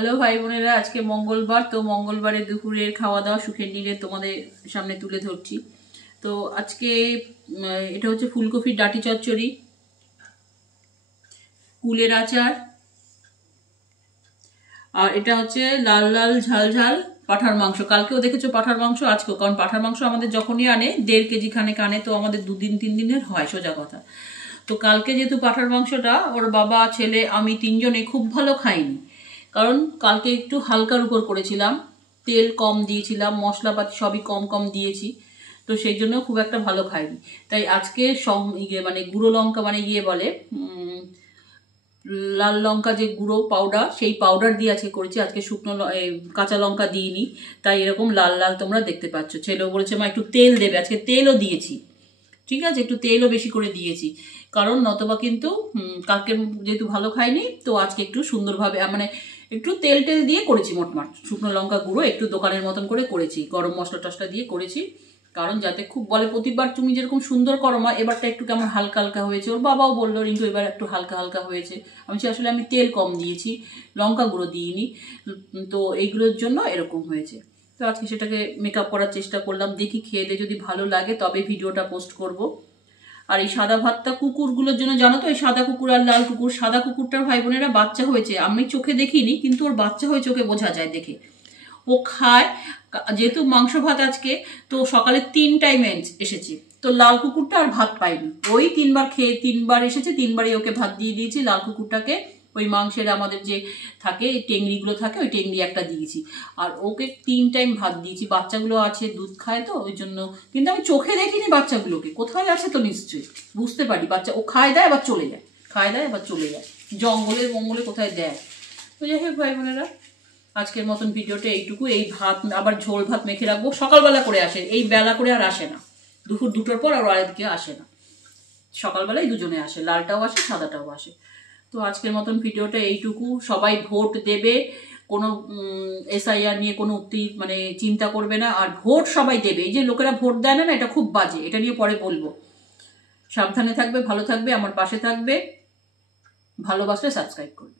Hello ভাই বোনেরা, আজকে মঙ্গলবার। তো মঙ্গলবারে দুপুরের খাওয়া দাওয়া সুখের নীলে তোমাদের সামনে তুলে ধরছি। তো আজকে এটা হচ্ছে ফুলকপির ডাঁটি চচ্চড়ি, কুলের আচার, আর এটা হচ্ছে লাল লাল ঝাল ঝাল পাঁঠার মাংস। কালকেও দেখেছো পাঁঠার মাংস, আজকেও, কারণ পাঁঠার মাংস আমাদের যখনই আনে 1.5 কেজি খানেক আনে, তো আমাদের 2-3 দিনের হয়, সোজা কথা। তো কালকে যেহেতু পাঁঠার মাংসটা ওর বাবা, ছেলে, আমি 3জনে খুব ভালো খাইনি, কারণ কালকে একটু হালকার উপর করেছিলাম, তেল কম দিয়েছিলাম, মশলাপাতি সবই কম কম দিয়েছি, তো সেই জন্য খুব একটা ভালো খাইনি। তাই আজকে মানে গুঁড়ো লঙ্কা, মানে বলে লাল লঙ্কা, যে গুঁড়ো পাউডার, সেই পাউডার দিয়ে আজকে করেছি। আজকে শুকনো কাঁচা লঙ্কা দিইনি, তাই এরকম লাল লাল তোমরা দেখতে পাচ্ছ। ছেলেও বলেছে মা একটু তেল দেবে, আজকে তেলও দিয়েছি, ঠিক আছে, একটু তেলও বেশি করে দিয়েছি, কারণ নতবা কিন্তু কালকে যেহেতু ভালো খাইনি, তো আজকে একটু সুন্দরভাবে মানে একটু তেল টেল দিয়ে করেছি। মোটমাট শুকনো লঙ্কা গুঁড়ো একটু দোকানের মতন করে করেছি, গরম মশলা টসলা দিয়ে করেছি, কারণ যাতে খুব বলে প্রতিবার তুমি যেরকম সুন্দর করো মা, এবারটা একটু কেমন হালকা হালকা হয়েছে। ওর বাবাও বললো রিঙ্কু এবার একটু হালকা হালকা হয়েছে। আমি আসলে আমি তেল কম দিয়েছি, লঙ্কা গুঁড়ো দিইনি, তো এইগুলোর জন্য এরকম হয়েছে। তো আজকে সেটাকে মেকআপ করার চেষ্টা করলাম, দেখি খেয়ে দিয়ে যদি ভালো লাগে তবে ভিডিওটা পোস্ট করব। আর এই সাদা ভাতটা কুকুরগুলোর জন্য, জানো তো, এই সাদা কুকুর আর লাল কুকুর। সাদা কুকুরটার ভাই বোনেরা বাচ্চা হয়েছে, আমি চোখে দেখিনি, কিন্তু ওর বাচ্চা হয়ে চোখে বোঝা যায় দেখে। ও খায়, যেহেতু মাংস ভাত আজকে, তো সকালে 3 টাইমে এসেছি, তো লাল কুকুরটা আর ভাত পাইনি, ওই 3বার খেয়ে 3বার এসেছে, 3বারই ওকে ভাত দিয়ে দিয়েছি। লাল কুকুরটাকে ওই মাংসের আমাদের যে থাকে টেংরিগুলো থাকে, ওই টেংরি একটা দিয়েছি, আর ওকে 3 টাইম ভাত দিয়েছি। বাচ্চাগুলো আছে, দুধ খায়, তো ওই জন্য। কিন্তু আমি চোখে দেখিনি বাচ্চাগুলোকে, কোথায় আছে তো নিশ্চয়ই বুঝতে পারি। বাচ্চা ও খায় দেয় আবার চলে যায়, খায় দেয় আবার চলে যায়, জঙ্গলে মঙ্গলে কোথায় দেয়। তো যাই হোক ভাই বোনেরা, আজকের মতন ভিডিওটা এইটুকু। এই ভাত আবার ঝোল ভাত মেখে রাখবো, সকালবেলা করে আসে, এই বেলা করে আর আসে না, দুপুর 2টোর পর আর আরেকদিকে আসে না, সকালবেলায় দুজনে আসে, লালটাও আসে সাদাটাও আসে। তো আজকের মতন ভিডিওটা এইটুকু। সবাই ভোট দেবে, কোনো SIR নিয়ে কোনো মানে চিন্তা করবে না, আর ভোট সবাই দেবে। এই যে লোকেরা ভোট দেয় না, এটা খুব বাজে, এটা নিয়ে পরে বলবো। সাবধানে থাকবে, ভালো থাকবে, আমার পাশে থাকবে, ভালোবাসলে সাবস্ক্রাইব করবে।